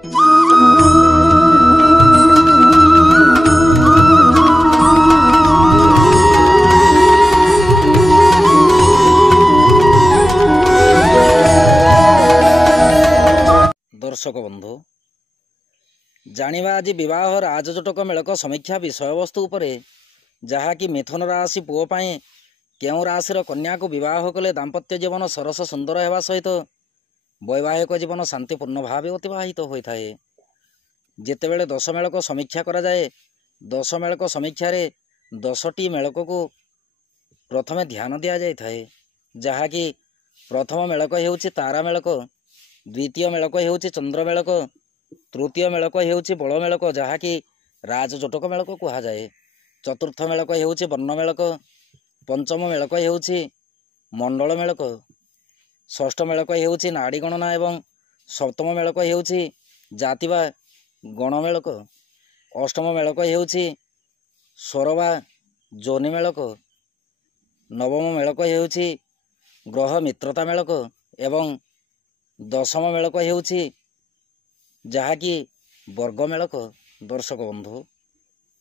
दर्शक बंधु जानिबा आज विवाह राजजोटक मेलक समीक्षा विषयवस्तु उपरे जहाँकि मिथुन राशि पुओ पाए केउं राशिर कन्या को विवाह कले दाम्पत्य जीवन सरस सुंदर हेबा सहित वैवाहिक जीवन शांतिपूर्ण भाव अतिवाहित होता है। जितेबेले दश मेलक समीक्षा करा जाए दश मेलक समीक्षा रे 10टी मेलक को प्रथमे ध्यान दि जाए जहाँकि प्रथम मेलक हेउछि तारा मेलक, द्वितीय मेलक हेउछि चंद्र मेलक, तृतीय मेलक हेउछि बल मेलक जहाँकि राजजोटक मेलक कहा जाए, चतुर्थ मेलक हेउछि वर्ण मेलक, पंचम मेलक हेउछि मंडल मेलक, षष्ठ मेलक हेउछि नाड़ी गणना एवं सप्तम मेलक हेउछि जाति बा गण मेलक, अष्टम मेलक हेउछि स्वर बा जोनि मेलक, नवम मेलक हेउछि ग्रह मित्रता मेलक एवं दशम मेलक हेउछि जहाँकि वर्ग मेलक। दर्शक बंधु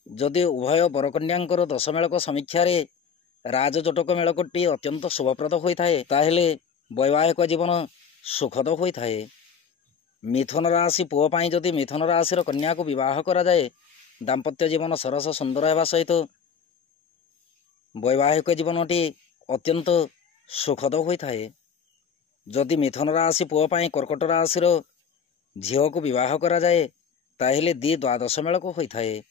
जदि उभय बरकन्यांकर दश मेलक समीक्षा रे राजजोटक मेलकटी अत्यंत शुभप्रद होता है ताहेले वैवाहिक जीवन सुखद होता है। मिथुन राशि पुओ पाई जदि मिथुन राशि कन्या को विवाह करा जाए दाम्पत्य जीवन सरस सुंदर हेबा सहित वैवाहिक जीवनटी अत्यंत सुखद होता है। जदि मिथुन राशि पुओ पाई कर्कट राशि झील को विवाह करा जाए ताहेले दी द्वादश मेलक होता है।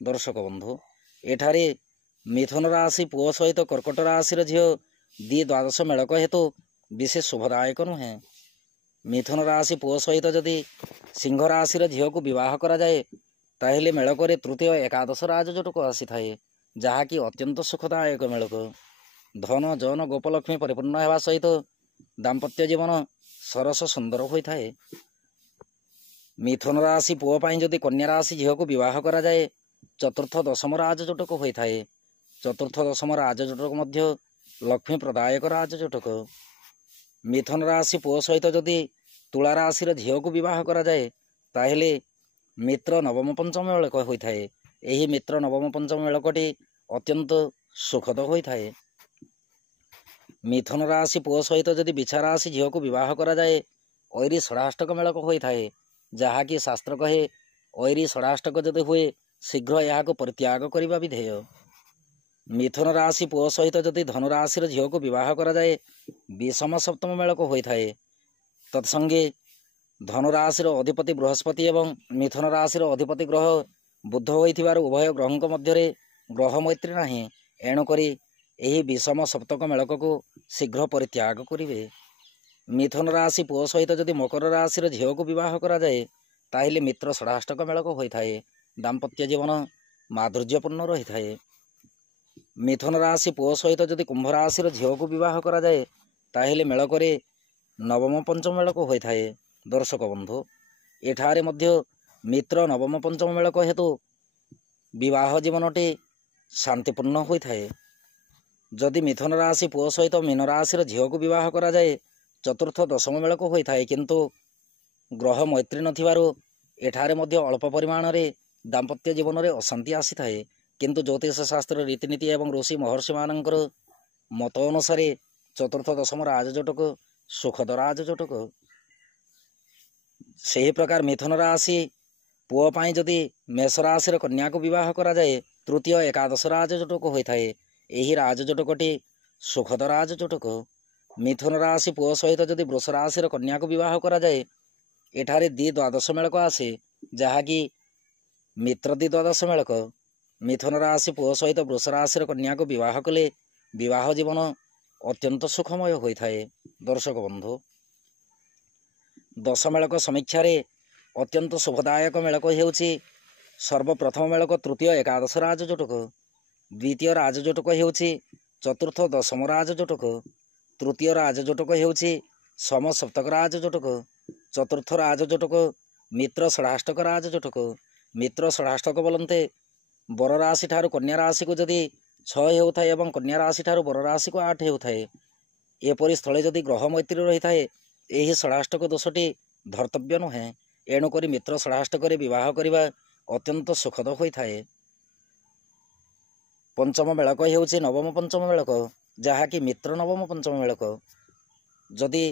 दर्शक बंधु एठारे मिथुन राशि पुओ सहित कर्कट राशि झील दी द्वादश मेलक हेतु विशेष शुभदायक नुहे। मिथुन राशि पुओ सहित जदि सिंह राशि झील को विवाह करा जाए ताहेले मेलक तृतीय एकादश राजजोटक आसी थाए जहाँकि अत्यंत सुखदायक मेलक। धन जन गोपलक्ष्मी परिपूर्ण हेबा सहित दाम्पत्य जीवन सरस सुंदर होता है। मिथुन राशि पुओ पाई जदि कन्या राशि झील को विवाह करा जाए चतुर्थ दशम राजजोटक होता है। चतुर्थ दशम राजजोटक मध्य लक्ष्मी प्रदायक राजजोटक। मिथुन राशि पुओ सहित जदि तुला राशि झील को विवाह करा जाए ताहेले मित्र नवम पंचम मेलक होता है। यही मित्र नवम पंचम मेलकटी अत्यंत सुखद होता है। मिथुन राशि पुओ सहित जदि बिछा राशि झील को विवाह करा जाए ऐरी षडाष्टक मेलक होता है जहाँकि शास्त्र कहे ऐरी षडाष्टक जदि हुए शीघ्र यह परित्याग करने विधेय। मिथुन राशि पुओ सहित जदि धनुराशि झील को विवाह करा जाए विषम सप्तम मेलक होता है। तत्संगे धनुराशि अधिपति बृहस्पति एवं मिथुन राशि अधिपति ग्रह बुध होइथिबार उभय ग्रहों मध्य ग्रह मैत्री नहीं एणुकरी यही विषम सप्तक मेलक को शीघ्र परित्याग करेंगे। मिथुन राशि पुओ सहित जदि मकर राशि झील को विवाह करा जाए ताहेले मित्र षडाष्टक मेलक होता है। दाम्पत्य जीवन माधुर्यपूर्ण रही है। मिथुन राशि पुओ सहित जदि कुंभ राशि झील को विवाह करा जाए ताहेले मेलक नवम पंचम मेलक होता है। दर्शक बंधु एठारे मध्य मित्र नवम पंचम मेलक हेतु विवाह जीवनटी शांतिपूर्ण होता है। जदि मिथुन राशि पुओ सहित मीन राशि झील को विवाह करा जाए चतुर्थ दशम मेलक होता है किंतु ग्रह मैत्री नथिबारु एठारे मध्य अल्प परिमाण रे दाम्पत्य जीवन में अशांति आसी थाए किंतु ज्योतिष शास्त्र रीतिनीति एवं ऋषि महर्षि मानकर मत अनुसार चतुर्थ दशम राजजोटक सुखद राजजोटक। से प्रकार मिथुन राशि पुओ पाई जदि मेष राशि कन्या को विवाह करा जाए तृतीय एकादश राजजोटक होता है। यही राजजोटकटी सुखद राजजोटक। मिथुन राशि पुओ सहित जदि वृष राशि कन्या को विवाह करा जाए एठारे दी द्वादश मेलक आसे जहाँकि मित्र दी द्वादश मेलक। मिथुन राशि पुओ सहित वृष राशि कन्या को विवाह कले विवाह जीवन अत्यंत सुखमय होता है। दर्शक बंधु दश मेलक समीक्षा रे अत्यंत शुभदायक मेलक हेउछि सर्वप्रथम मेलक तृतीय एकादश राजजोटक, द्वितीय राजजोटक हेउछि चतुर्थ दशम राजजोटक, तृतीय राजजोटक हेउछि सम सप्तक राजजोटक, चतुर्थ राजजोटक मित्र षडाष्टक राजजोटक। मित्र षडाष्टक बोलते बर राशि ठारू कन्या राशि को जदि 6 होता है एवं कन्या राशि ठारू बर राशि को 8 होता है एपरी स्थले जदि ग्रह मैत्री रही है यही षडाष्टक दोषटी धर्तव्य नुहे ଏଣୁକରି ମିତ୍ର ଷଡ଼ାଷ୍ଟକରେ ବିବାହ କରିବା ଅତ୍ୟନ୍ତ ସୁଖଦ ହୋଇଥାଏ। ପଞ୍ଚମ ମେଳକ ହେଉଛି ନବମ ପଞ୍ଚମ ମେଳକ, ଯାହାକି ମିତ୍ର ନବମ ପଞ୍ଚମ ମେଳକ। ଯଦି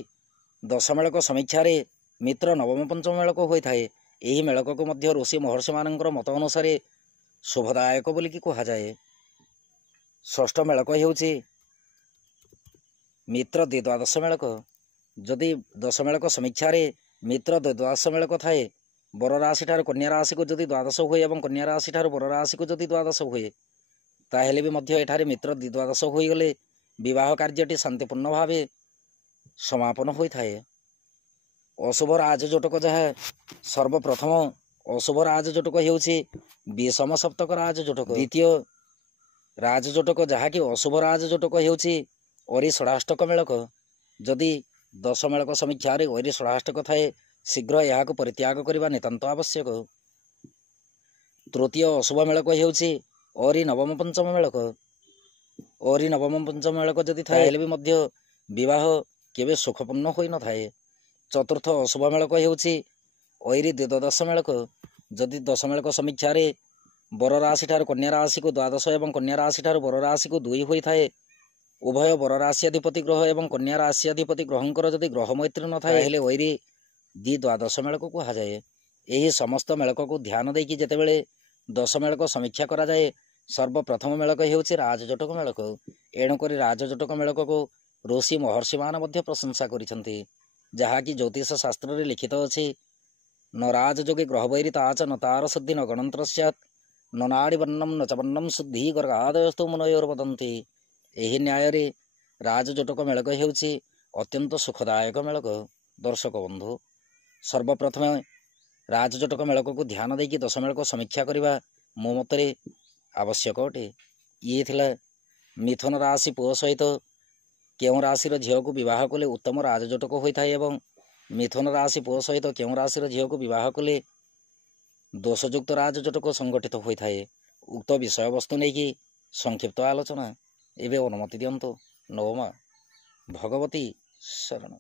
ଦଶ ମେଳକ ସମୀକ୍ଷାରେ ମିତ୍ର ନବମ ପଞ୍ଚମ ମେଳକ ହୋଇଥାଏ, ଏହି ମେଳକକୁ ମଧ୍ୟ ଋଷି ମହର୍ଷିମାନଙ୍କର ମତ ଅନୁସାରେ ଶୁଭଦାୟକ ବୋଲିକି କୁହାଯାଏ। ଷଷ୍ଠ ମେଳକ ହେଉଛି ମିତ୍ର ଦ୍ୱିଦ୍ୱାଦଶ ମେଳକ। ଯଦି ଦଶ ମେଳକ ସମୀକ୍ଷାରେ ମିତ୍ର ଦ୍ୱିଦ୍ୱାଦଶ ମେଳକ ଥାଏ, ବର ରାଶିଠାରୁ କନ୍ୟା ରାଶିକୁ ଯଦି ଦ୍ୱାଦଶ ହୁଏ ଏବଂ କନ୍ୟା ରାଶିଠାରୁ ବର ରାଶିକୁ ଯଦି ଦ୍ୱାଦଶ ହୁଏ, ତାହେଲେ ବି ମଧ୍ୟ ଏଠାରେ ମିତ୍ର ଦ୍ୱିଦ୍ୱାଦଶ ହୋଇଗଲେ ବିବାହ କାର୍ଯ୍ୟଟି ଶାନ୍ତିପୂର୍ଣ୍ଣ ଭାବେ ସମାପନ ହୋଇଥାଏ। ଅଶୁଭ ରାଜଯୋଟକ, ଯାହା ସର୍ବପ୍ରଥମ ଅଶୁଭ ରାଜଯୋଟକ ହେଉଛି ବିଷମ ସପ୍ତକ ରାଜଯୋଟକ। ଦ୍ୱିତୀୟ ରାଜଯୋଟକ, ଯାହାକି ଅଶୁଭ ରାଜଯୋଟକ ହେଉଛି ଅରି ଷଡ଼ାଷ୍ଟକ ମେଳକ। ଯଦି ଦଶ ମେଳକ ସମୀକ୍ଷାରେ ଅରି ଷଡ଼ାଷ୍ଟକ ଥାଏ, ଶୀଘ୍ର ଏହାକୁ ପରିତ୍ୟାଗ କରିବା ନିତାନ୍ତ ଆବଶ୍ୟକ। ତୃତୀୟ ଅଶୁଭ ମେଳକ ହେଉଛି ଅରି ନବମ ପଞ୍ଚମ ମେଳକ। ଅରି ନବମ ପଞ୍ଚମ ମେଳକ ଯଦି ଥାଏ, ହେଲେ ବି ମଧ୍ୟ ବିବାହ କେବେ ସୁଖପୂର୍ଣ୍ଣ ହୋଇନଥାଏ। ଚତୁର୍ଥ ଅଶୁଭ ମେଳକ ହେଉଛି ଅରି ଦ୍ୱିଦଶ ମେଳକ। ଯଦି ଦଶ ମେଳକ ସମୀକ୍ଷାରେ ବର ରାଶିଠାରୁ କନ୍ୟା ରାଶିକୁ ଦ୍ୱାଦଶ ଏବଂ କନ୍ୟା ରାଶିଠାରୁ ବର ରାଶିକୁ 2 ହୋଇଥାଏ, ଉଭୟ ବର ରାଶ୍ୟାଧିପତି ଗ୍ରହ ଏବଂ କନ୍ୟା ରାଶ୍ୟାଧିପତି ଗ୍ରହଙ୍କର ଯଦି ଗ୍ରହ ମୈତ୍ରୀ ନଥାଏ, ହେଲେ ଅରି ଦ୍ୱିଦ୍ୱାଦଶ ମେଳକ କୁହାଯାଏ। ଏହି ସମସ୍ତ ମେଳକକୁ ଧ୍ୟାନ ଦେଇକି ଯେତେବେଳେ ଦଶ ମେଳକ ସମୀକ୍ଷା କରାଯାଏ, ସର୍ବପ୍ରଥମ ମେଳକ ହେଉଛି ରାଜଯୋଟକ ମେଳକ। ଏଣୁକରି ରାଜଯୋଟକ ମେଳକକୁ ଋଷି ମହର୍ଷିମାନେ ମଧ୍ୟ ପ୍ରଶଂସା କରିଛନ୍ତି, ଯାହାକି ଜ୍ୟୋତିଷ ଶାସ୍ତ୍ରରେ ଲିଖିତ ଅଛି। ନ ରାଜଯୋଗେ ଗ୍ରହବୈରୀ ତାଚ ନ ତାର ଶୁଦ୍ଧି ନ ଗଣନ୍ତ୍ର ସ୍ୟାତ୍ ନ ନାଡ଼ି ବର୍ଣ୍ଣମ୍ ନ ଚ ବର୍ଣ୍ଣମ୍ ଶୁଦ୍ଧି ଗର୍ଗାଦୟସ୍ତୁ ମୁନୟୋର ବଦନ୍ତି। ଏହି ନ୍ୟାୟରେ ରାଜଯୋଟକ ମେଳକ ହେଉଛି ଅତ୍ୟନ୍ତ ସୁଖଦାୟକ ମେଳକ। ଦର୍ଶକ ବନ୍ଧୁ, ସର୍ବପ୍ରଥମେ ରାଜଯୋଟକ ମେଳକକୁ ଧ୍ୟାନ ଦେଇକି ଦଶ ମେଳକ ସମୀକ୍ଷା କରିବା ମୋ ମତରେ ଆବଶ୍ୟକ ଅଟେ। ଇଏ ଥିଲା ମିଥୁନ ରାଶି ପୁଅ ସହିତ କେଉଁ ରାଶିର ଝିଅକୁ ବିବାହ କଲେ ଉତ୍ତମ ରାଜଯୋଟକ ହୋଇଥାଏ ଏବଂ ମିଥୁନ ରାଶି ପୁଅ ସହିତ କେଉଁ ରାଶିର ଝିଅକୁ ବିବାହ କଲେ ଦୋଷଯୁକ୍ତ ରାଜଯୋଟକ ସଂଗଠିତ ହୋଇଥାଏ। ଉକ୍ତ ବିଷୟବସ୍ତୁ ନେଇକି ସଂକ୍ଷିପ୍ତ ଆଲୋଚନା। ଏବେ ଅନୁମତି ଦିଅନ୍ତୁ। ନବମା ଭଗବତୀ ଶରଣ।